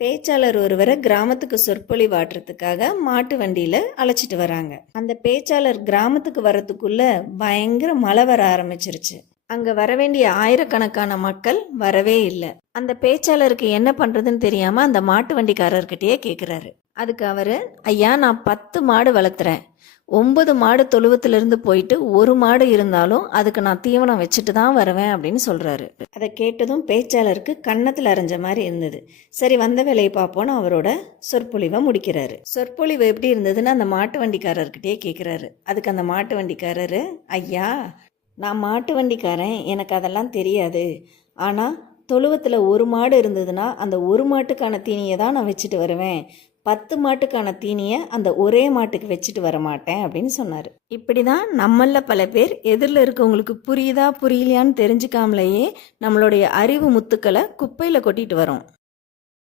பேச்சாளர் ஒருவரை கிராமத்துக்கு சொற்பொழிவாற்றுறதுக்காக மாட்டு வண்டியில அழைச்சிட்டு வராங்க. அந்த பேச்சாளர் கிராமத்துக்கு வரத்துக்குள்ள பயங்கர மழை வர ஆரம்பிச்சிருச்சு. அங்க வர வேண்டிய ஆயிரக்கணக்கான மக்கள் வரவே இல்லை. அந்த பேச்சாளருக்கு என்ன பண்றதுன்னு தெரியாம அந்த மாட்டு வண்டிக்காரர்கிட்டயே கேக்குறாரு. அதுக்கு அவரு, ஐயா, நான் 10 மாடு வளர்த்துறேன். 9 மாடு தொழுவத்திலிருந்து போயிட்டு 1 மாடு இருந்தாலும் அதுக்கு நான் தீவனம் வச்சுட்டு தான் வருவேன் அப்படின்னு சொல்றாரு. அதை கேட்டதும் பேச்சாளருக்கு கன்னத்தில் அரைஞ்ச மாதிரி இருந்தது. சரி, வந்த வேலையை பார்ப்போன்னு அவரோட சொற்பொழிவை முடிக்கிறாரு. சொற்பொழிவு எப்படி இருந்ததுன்னு அந்த மாட்டு வண்டிக்காரர்கிட்டயே கேட்குறாரு. அதுக்கு அந்த மாட்டு வண்டிக்காரரு, ஐயா, நான் மாட்டு வண்டிக்காரன், எனக்கு அதெல்லாம் தெரியாது. ஆனால் தொழுவத்தில் 1 மாடு இருந்ததுன்னா அந்த 1 மாட்டுக்கான தீனியை தான் நான் வச்சுட்டு வருவேன். 10 மாட்டுக்கான தீனியை அந்த ஒரே மாட்டுக்கு வச்சுட்டு வர மாட்டேன் அப்படின்னு சொன்னார். இப்படி தான் நம்மள பல பேர் எதிரில் இருக்கவங்களுக்கு புரியுதா புரியலையான்னு தெரிஞ்சுக்காமலேயே நம்மளுடைய அறிவு முத்துக்களை குப்பையில் கொட்டிட்டு வரோம்.